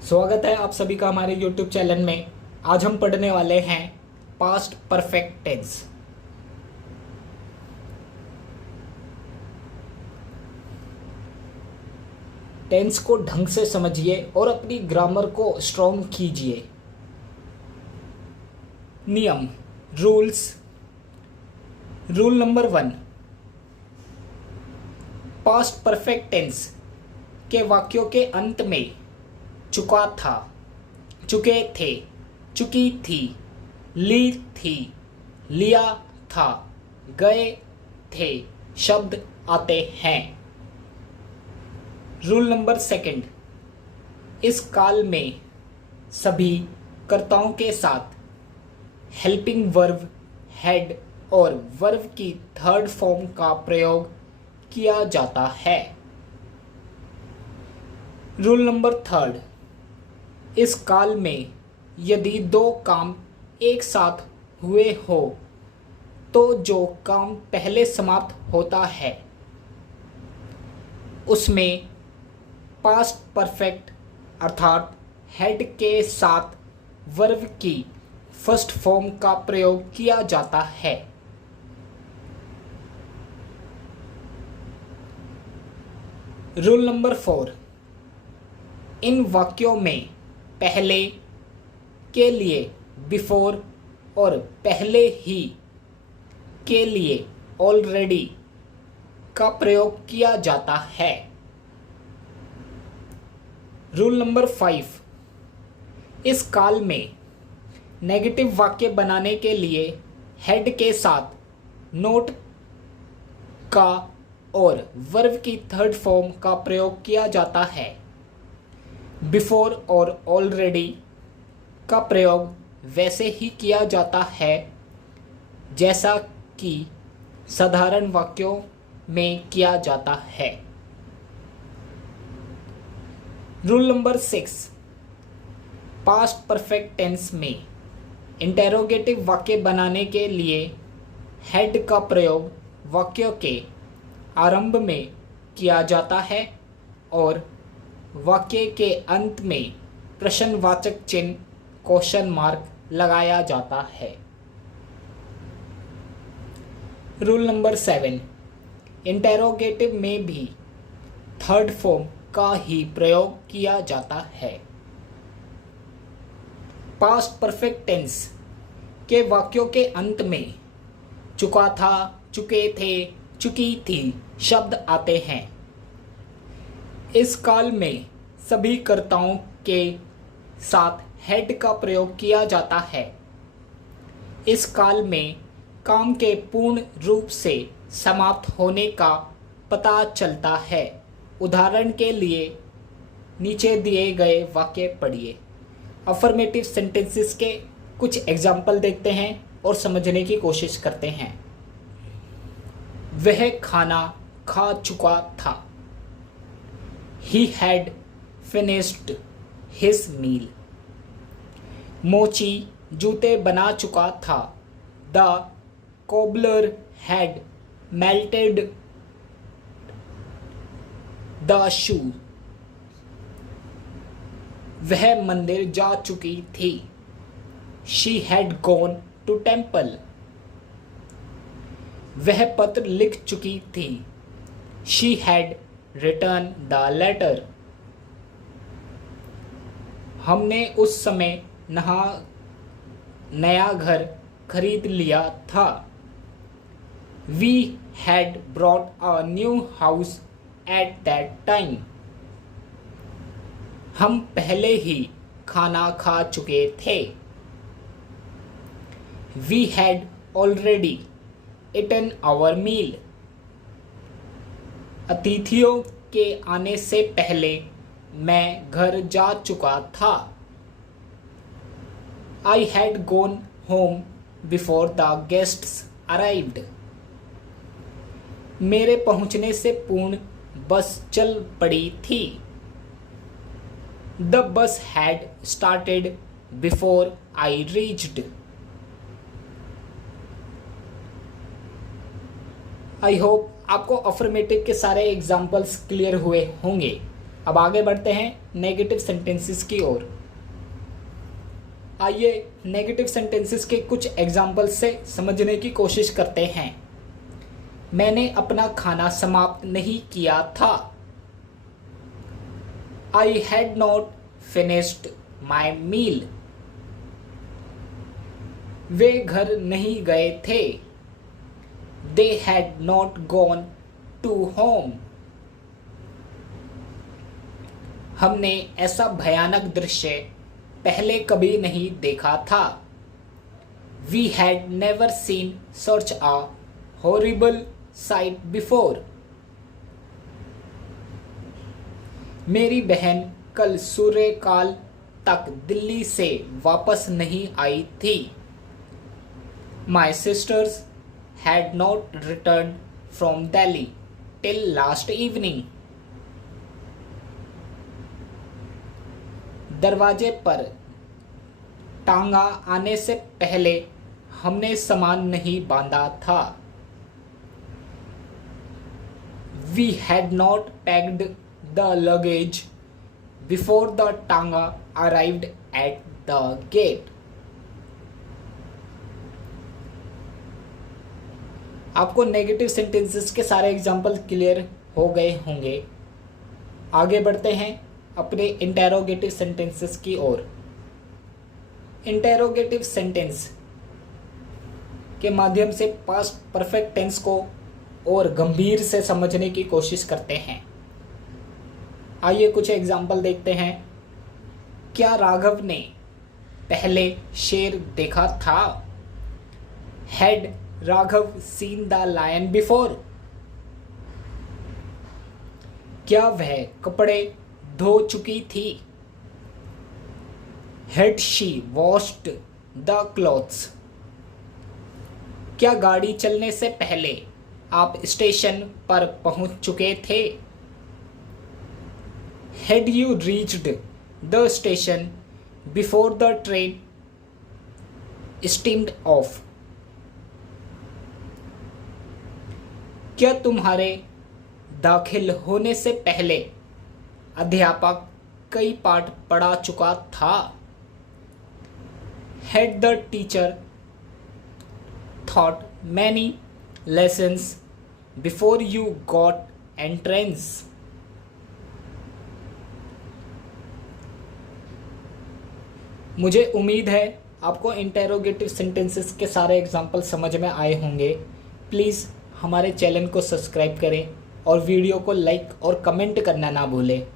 स्वागत है आप सभी का हमारे YouTube चैनल में। आज हम पढ़ने वाले हैं पास्ट परफेक्ट टेंस। टेंस को ढंग से समझिए और अपनी ग्रामर को स्ट्रॉन्ग कीजिए। नियम rules. Rule number 1, past perfect tense के वाक्यों के अंत में चुका था, चुके थे, चुकी थी, ली थी, लिया था, गए थे शब्द आते हैं। रूल नंबर 2, इस काल में सभी कर्ताओं के साथ हेल्पिंग वर्ब, हेड और वर्ब की थर्ड फॉर्म का प्रयोग किया जाता है। रूल नंबर 3, इस काल में यदि दो काम एक साथ हुए हो तो जो काम पहले समाप्त होता है उसमें पास्ट परफेक्ट अर्थात हेड के साथ वर्ब की फर्स्ट फॉर्म का प्रयोग किया जाता है। रूल नंबर 4, इन वाक्यों में पहले के लिए बिफोर और पहले ही के लिए ऑलरेडी का प्रयोग किया जाता है। रूल नंबर 5, इस काल में नेगेटिव वाक्य बनाने के लिए हेड के साथ नोट का और वर्ब की थर्ड फॉर्म का प्रयोग किया जाता है। बिफोर और ऑलरेडी का प्रयोग वैसे ही किया जाता है जैसा कि साधारण वाक्यों में किया जाता है। Rule number 6, past perfect tense में इंटेरोगेटिव वाक्य बनाने के लिए हेड का प्रयोग वाक्यों के आरंभ में किया जाता है और वाक्य के अंत में प्रश्नवाचक चिन्ह क्वेश्चन मार्क लगाया जाता है। रूल नंबर 7, इंटेरोगेटिव में भी थर्ड फॉर्म का ही प्रयोग किया जाता है। पास्ट परफेक्ट टेंस के वाक्यों के अंत में चुका था, चुके थे, चुकी थी शब्द आते हैं। इस काल में सभी कर्ताओं के साथ हेड का प्रयोग किया जाता है। इस काल में काम के पूर्ण रूप से समाप्त होने का पता चलता है। उदाहरण के लिए नीचे दिए गए वाक्य पढ़िए। अफर्मेटिव सेंटेंसेस के कुछ एग्जाम्पल देखते हैं और समझने की कोशिश करते हैं। वह खाना खा चुका था। He had finished his meal. मोची जूते बना चुका था। The cobbler had melted the shoe. वह मंदिर जा चुकी थी। She had gone to temple. वह पत्र लिख चुकी थी। She had written the letter. हमने उस समय नया घर खरीद लिया था। We had bought a new house at that time. हम पहले ही खाना खा चुके थे। We had already eaten our meal. अतिथियों के आने से पहले मैं घर जा चुका था। I had gone home before the guests arrived. मेरे पहुंचने से पूर्ण बस चल पड़ी थी। The bus had started before I reached. I hope आपको अफर्मेटिव के सारे एग्जाम्पल्स क्लियर हुए होंगे। अब आगे बढ़ते हैं नेगेटिव सेंटेंसेस की ओर। आइए नेगेटिव सेंटेंसेस के कुछ एग्जाम्पल्स से समझने की कोशिश करते हैं। मैंने अपना खाना समाप्त नहीं किया था। I had not finished my meal. वे घर नहीं गए थे। They had not gone to home. हमने ऐसा भयानक दृश्य पहले कभी नहीं देखा था। We had never seen such a horrible sight before. मेरी बहन कल सूर्यकाल तक दिल्ली से वापस नहीं आई थी। My sisters had not return from Delhi till last evening. दरवाजे पर टांगा आने से पहले हमने सामान नहीं बांधा था। We had not packed the luggage before the tanga arrived at the gate. आपको नेगेटिव सेंटेंसेस के सारे एग्जाम्पल क्लियर हो गए होंगे। आगे बढ़ते हैं अपने इंटेरोगेटिव सेंटेंसेस की ओर। इंटेरोगेटिव सेंटेंस के माध्यम से पास्ट परफेक्ट टेंस को और गंभीर से समझने की कोशिश करते हैं। आइए कुछ एग्जाम्पल देखते हैं। क्या राघव ने पहले शेर देखा था? Had Raghav seen the lion before? क्या वह कपड़े धो चुकी थी? Had she washed the clothes? क्या गाड़ी चलने से पहले आप स्टेशन पर पहुंच चुके थे? Had you reached the station before the train steamed of? क्या तुम्हारे दाखिल होने से पहले अध्यापक कई पाठ पढ़ा चुका था? Had the teacher thought many lessons before you got entrance? मुझे उम्मीद है आपको इंटेरोगेटिव सेंटेंसेस के सारे एग्जाम्पल समझ में आए होंगे। प्लीज़ हमारे चैनल को सब्सक्राइब करें और वीडियो को लाइक और कमेंट करना ना भूलें।